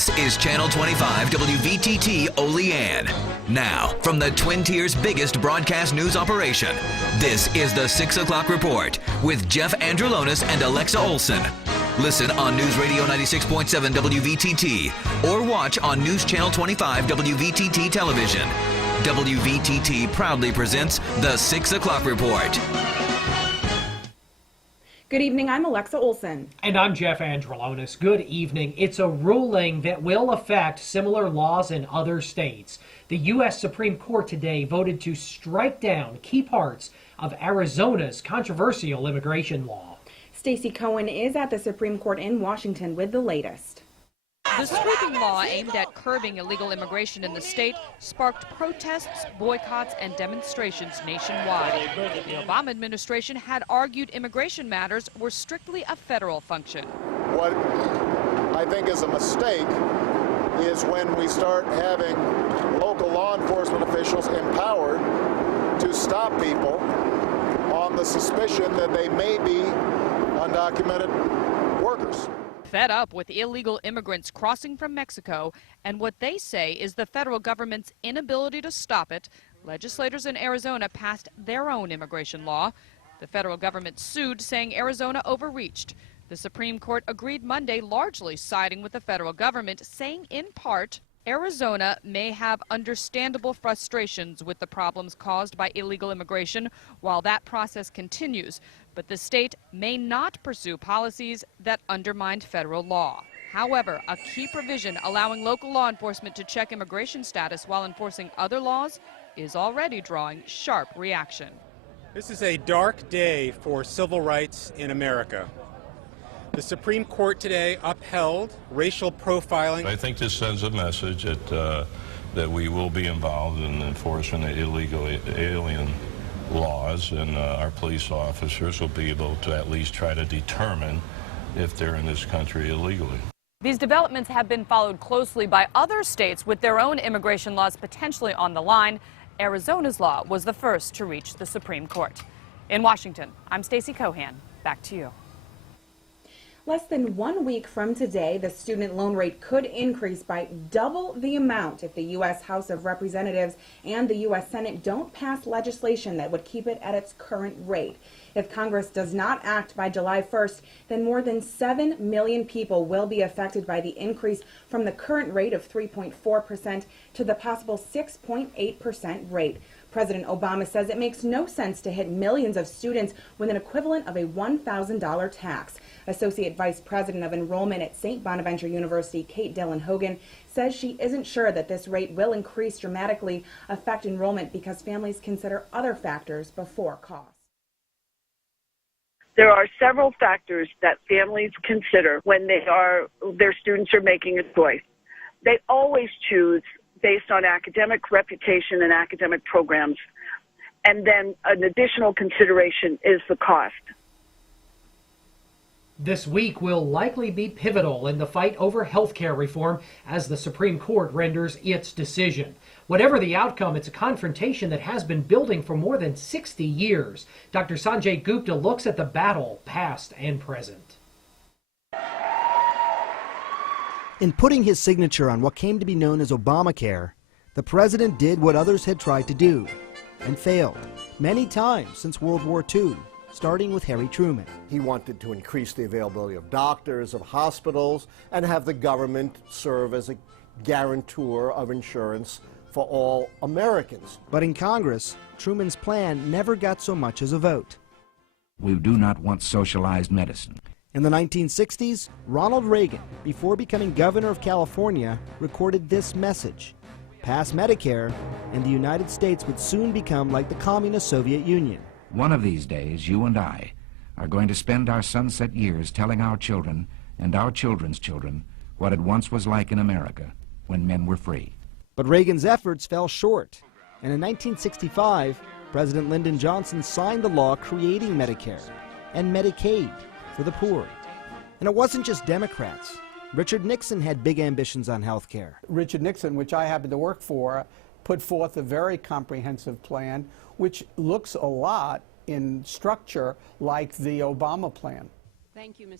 This is Channel 25 WVTT Olean. Now, from the Twin Tiers' biggest broadcast news operation, this is the 6 o'clock report with Jeff Andrulonis and Alexa Olson. Listen on News Radio 96.7 WVTT or watch on News Channel 25 WVTT television. WVTT proudly presents the 6 o'clock report. Good evening, I'm Alexa Olson. And I'm Jeff Andrulonis. Good evening. It's a ruling that will affect similar laws in other states. The U.S. Supreme Court today voted to strike down key parts of Arizona's controversial immigration law. Stacey Cohen is at the Supreme Court in Washington with the latest. The sweeping law aimed at curbing illegal immigration in the state sparked protests, boycotts, and demonstrations nationwide. The Obama administration had argued immigration matters were strictly a federal function. What I think is a mistake is when we start having local law enforcement officials empowered to stop people on the suspicion that they may be undocumented workers. Fed up with illegal immigrants crossing from Mexico and what they say is the federal government's inability to stop it, legislators in Arizona passed their own immigration law. The federal government sued, saying Arizona overreached. The Supreme Court agreed Monday, largely siding with the federal government, saying in part, Arizona may have understandable frustrations with the problems caused by illegal immigration while that process continues, but the state may not pursue policies that undermine federal law. However, a key provision allowing local law enforcement to check immigration status while enforcing other laws is already drawing sharp reaction. This is a dark day for civil rights in America. The Supreme Court today upheld racial profiling. I think this sends a message that we will be involved in enforcing the illegal alien laws, and our police officers will be able to at least try to determine if they're in this country illegally. These developments have been followed closely by other states with their own immigration laws potentially on the line. Arizona's law was the first to reach the Supreme Court. In Washington, I'm Stacey Cohen. Back to you. Less than 1 week from today, the student loan rate could increase by double the amount if the U.S. House of Representatives and the U.S. Senate don't pass legislation that would keep it at its current rate. If Congress does not act by July 1st, then more than 7 million people will be affected by the increase from the current rate of 3.4% to the possible 6.8% rate. President Obama says it makes no sense to hit millions of students with an equivalent of a $1,000 tax. Associate Vice President of Enrollment at St. Bonaventure University, Kate Dillon Hogan, says she isn't sure that this rate will increase dramatically affect enrollment because families consider other factors before cost. There are several factors that families consider when their students are making a choice. They always choose based on academic reputation and academic programs. And then an additional consideration is the cost. This week will likely be pivotal in the fight over health care reform as the Supreme Court renders its decision. Whatever the outcome, it's a confrontation that has been building for more than 60 years. Dr. Sanjay Gupta looks at the battle, past and present. In putting his signature on what came to be known as Obamacare, the president did what others had tried to do and failed many times since World War II, starting with Harry Truman. He wanted to increase the availability of doctors, of hospitals, and have the government serve as a guarantor of insurance for all Americans. But in Congress, Truman's plan never got so much as a vote. We do not want socialized medicine. In the 1960s, Ronald Reagan, before becoming governor of California, recorded this message: pass Medicare, and the United States would soon become like the communist Soviet Union. One of these days, you and I are going to spend our sunset years telling our children and our children's children what it once was like in America when men were free. But Reagan's efforts fell short, and in 1965, President Lyndon Johnson signed the law creating Medicare and Medicaid for the poor. And it wasn't just Democrats. Richard Nixon had big ambitions on health care. Richard Nixon, which I happened to work for, put forth a very comprehensive plan which looks a lot in structure like the Obama plan.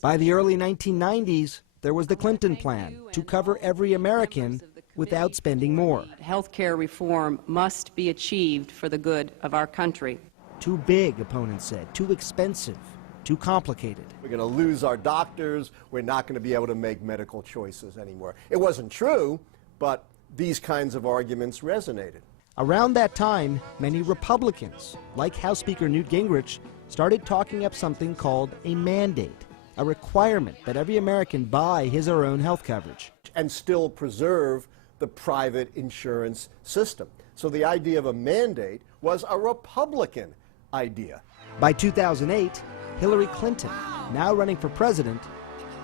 By the early 1990s, there was the Clinton plan to cover every American without spending more. Health care reform must be achieved for the good of our country. Too big, opponents said, too expensive, too complicated. We're going to lose our doctors. We're not going to be able to make medical choices anymore. It wasn't true, but these kinds of arguments resonated. Around that time, many Republicans, like House Speaker Newt Gingrich, started talking up something called a mandate, a requirement that every American buy his or her own health coverage. And still preserve the private insurance system. So the idea of a mandate was a Republican idea. By 2008, Hillary Clinton, now running for president,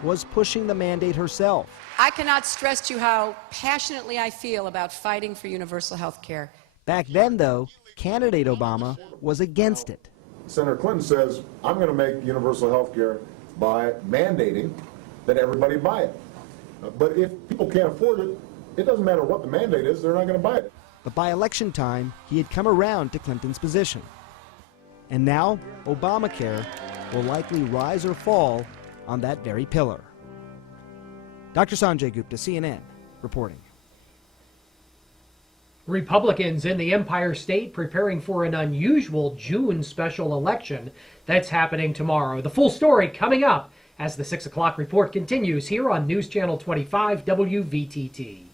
was pushing the mandate herself. I cannot stress to you how passionately I feel about fighting for universal health care. Back then, though, candidate Obama was against it. Senator Clinton says, I'm going to make universal health care by mandating that everybody buy it. But if people can't afford it, it doesn't matter what the mandate is, they're not going to buy it. But by election time, he had come around to Clinton's position. And now, Obamacare will likely rise or fall on that very pillar. Dr. Sanjay Gupta, CNN, reporting. Republicans in the Empire State preparing for an unusual June special election that's happening tomorrow. The full story coming up as the 6 o'clock report continues here on News Channel 25 WVTT.